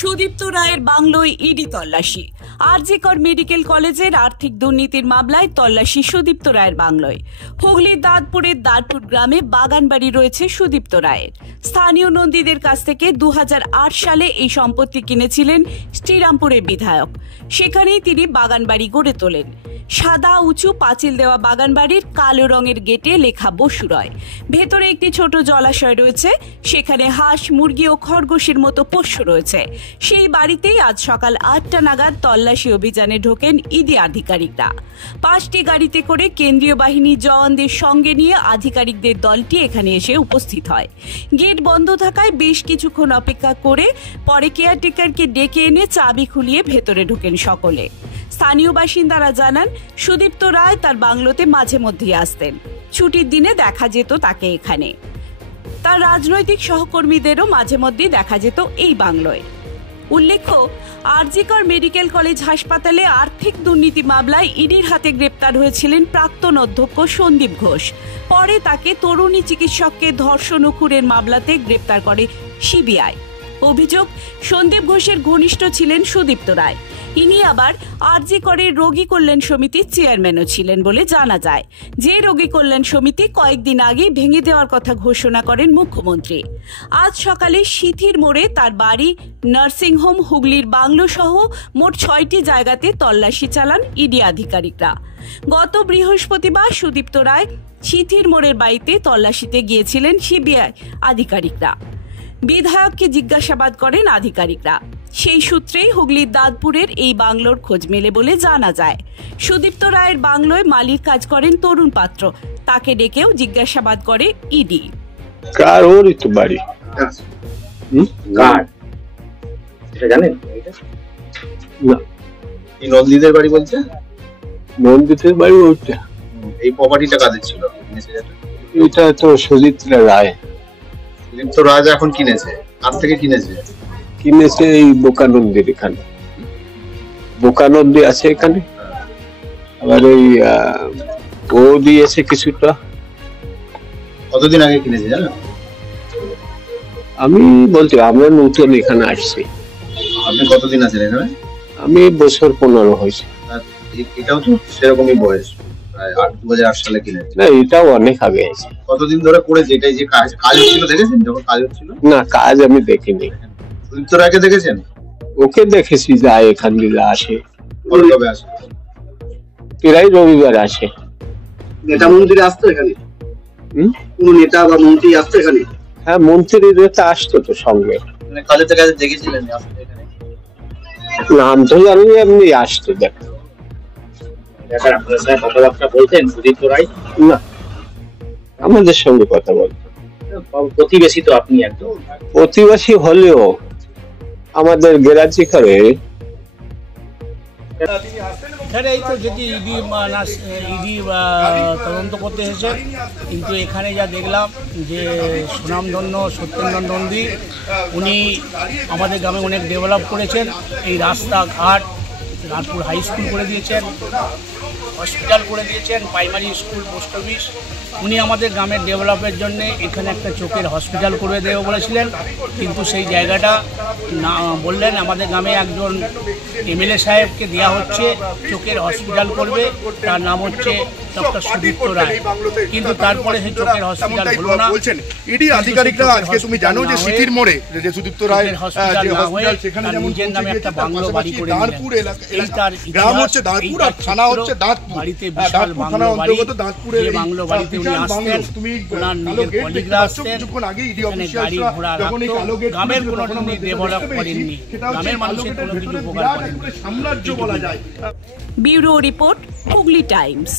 সুদীপ্ত রায়ের বাংলোয় ইডি তল্লাশি। আরজি কর মেডিকেল কলেজের আর্থিক দুর্নীতির মামলায় তল্লাশি সুদীপ্ত রায়ের বাংলোয়। হুগলির দাঁতপুরের দাঁতপুর গ্রামে বাগান বাড়ি রয়েছে সুদীপ্ত রায়ের। স্থানীয় নন্দীদের কাছ থেকে 2008 সালে এই সম্পত্তি কিনেছিলেন শ্রীরামপুরের বিধায়ক। সেখানেই তিনি বাগান বাড়ি গড়ে তোলেন। সাদা উঁচু পাঁচিল দেওয়া বাগান বাড়ির কালো রঙের গেটে লেখা বসুরয়। ভেতরে একটি ছোট জলাশয় রয়েছে, সেখানে হাঁস, মুরগি ও খরগোশের মতো পোষ্য রয়েছে। সেই বাড়িতেই আজ সকাল 8টা নাগাদ তল্লাশি অভিযানে ঢোকেন ইডি আধিকারিকরা। 5টি গাড়িতে করে কেন্দ্রীয় বাহিনী জওয়ানদের সঙ্গে নিয়ে আধিকারিকদের দলটি এখানে এসে উপস্থিত হয়। গেট বন্ধ থাকায় বেশ কিছুক্ষণ অপেক্ষা করে পরে কেয়ারটেকারকে ডেকে এনে চাবি খুলিয়ে ভেতরে ঢোকেন সকলে। স্থানীয় বাসিন্দারা জানান, সুদীপ্ত রায় তার বাংলোতে মাঝে মধ্যেই আসতেন। ছুটির দিনে দেখা যেত তাকে এখানে। তার রাজনৈতিক সহকর্মীদেরও মাঝে মধ্যেই দেখা যেত এই বাংলোয়। উল্লেখ্য, আরজি কর মেডিকেল কলেজ হাসপাতালে আর্থিক দুর্নীতি মামলায় ইডির হাতে গ্রেপ্তার হয়েছিলেন প্রাক্তন অধ্যক্ষ সন্দীপ ঘোষ। পরে তাকে তরুণী চিকিৎসককে ধর্ষণ ও খুনের মামলাতে গ্রেপ্তার করে সিবিআই। অভিযোগ, সন্দীপ ঘোষের ঘনিষ্ঠ ছিলেন সুদীপ্ত রায়। ইনি আবার আরজি করের রোগী কল্যাণ সমিতির চেয়ারম্যানও ছিলেন বলে জানা যায়। যে রোগী কল্যাণ সমিতি কয়েকদিন আগে ভেঙে দেওয়ার কথা ঘোষণা করেন মুখ্যমন্ত্রী। আজ সকালে সিথির মোড়ে তার বাড়ি, নার্সিংহোম, হুগলির বাংলো সহ মোট 6টি জায়গাতে তল্লাশি চালান ইডি আধিকারিকরা। গত বৃহস্পতিবার সুদীপ্ত রায় সিথির মোড়ের বাড়িতে তল্লাশিতে গিয়েছিলেন সিবিআই আধিকারিকরা। বিধায়ককে জিজ্ঞাসাবাদ করেন আধিকারিকরা। সেই সূত্রেই হুগলির দাঁতপুরের এই বাংলোর খোঁজ মেলে বলে জানা যায়। সুদীপ্ত রায়ের বাংলোয় মালির কাজ করেন তরুণ পাত্র। তাকে ডেকেও জিজ্ঞাসাবাদ করে ইডি। কার ওরই তো বাড়ি? কার এটা জানেন? না, এই নন্দীদের বাড়ি বলছে। নন্দীদের বাড়ি ওইটা। এই প্রপার্টিটা কাদের ছিল? এটা তো সুদীপ্ত রায়। সুদীপ্ত রাজ এখন কিনেছে। কার থেকে কিনেছে? কিনেছে এই বোকানন্দির এখানে। বোকানন্দি আছে এখানে, আবার ওই ও দিয়েছে কিছুটা। কতদিন আগে কিনেছে জানো? আমি বলছি আমরা নতুন এখানে আসছি। আপনি কতদিন আছেন এখানে? আমি বছর 15 হয়েছে। এটাও তো সেরকমই বয়স, 2008 সালে কিনেছে। না, এটাও অনেক আগে আছে। কতদিন ধরে করেছে? এটাই যে কাজ হচ্ছিল দেখেছেন? যখন কাজ হচ্ছিল না, কাজ আমি দেখিনি। সুদীপ্ত রায়কে দেখেছেন? ওকে দেখেছি, যায় এখান দিয়ে আসে। কবে আসে? প্রায় রবিবার আসে। নেতা মন্ত্রী আসতো এখানে? কোন নেতা বা মন্ত্রী আসতো এখানে? হ্যাঁ, মন্ত্রীরা আসতো তো সঙ্গে। মানে কাজে দেখেছিলেন এখানে? নাম তো জানি, এমনি আসতো। দেখ, আপনার সাথে কথাবার্তা বলতেন সুদীপ্ত রায়? না, আমাদের সঙ্গে কথা বলতো। প্রতিবেশী তো আপনি একদম। প্রতিবেশী হলেও আমাদের গ্যারাজি করে। এই তো যদি ইডি তদন্ত করতে এসেছে, কিন্তু এখানে যা দেখলাম যে সুনামধন্য সত্যেন্দ্র নন্দী, উনি আমাদের গ্রামে অনেক ডেভেলপ করেছেন। এই রাস্তাঘাট, রানপুর হাই স্কুল করে দিয়েছেন, হসপিটাল করে দিয়েছেন, প্রাইমারি স্কুল, পোস্ট অফিস। উনি আমাদের গ্রামের ডেভেলপের জন্য এখানে একটা চোখের হসপিটাল করে দেবে বলেছিলেন, কিন্তু সেই জায়গাটা না বললেন আমাদের গ্রামে একজন এমএলএ সাহেবকে দেওয়া হচ্ছে, চোখের হসপিটাল করবে, তার নাম হচ্ছে ডক্টর সুদীপ্ত রায়। কিন্তু তারপরে সেই চোখের হসপিটাল হলো না। বলছেন ইডি আধিকারিকরা আজকে, তুমি জানো যে সিটির মোড়ে যে সুদীপ্ত রায় হসপিটাল না হয়ে তার নিজের নামে একটা বাংলো বাড়ি করে দাঁতপুর এলাকা, এই তার গ্রাম হচ্ছে দাঁতপুর আর থানা হচ্ছে দাঁতপুর। বাড়িতে বিশাল বাংলো বাড়ি, যে বাংলো বাড়িতে উনি আসতেন, ওনার নিজের কলিগরা আসতেন, গাড়ি ঘোড়া রাখতো। গ্রামের কোনো ডেভেলপ করেননি, গ্রামের মানুষের কোনো কিছু উপকার করেননি। সাম্রাজ্য বলা যায়। Bureau report, Hooghly Times.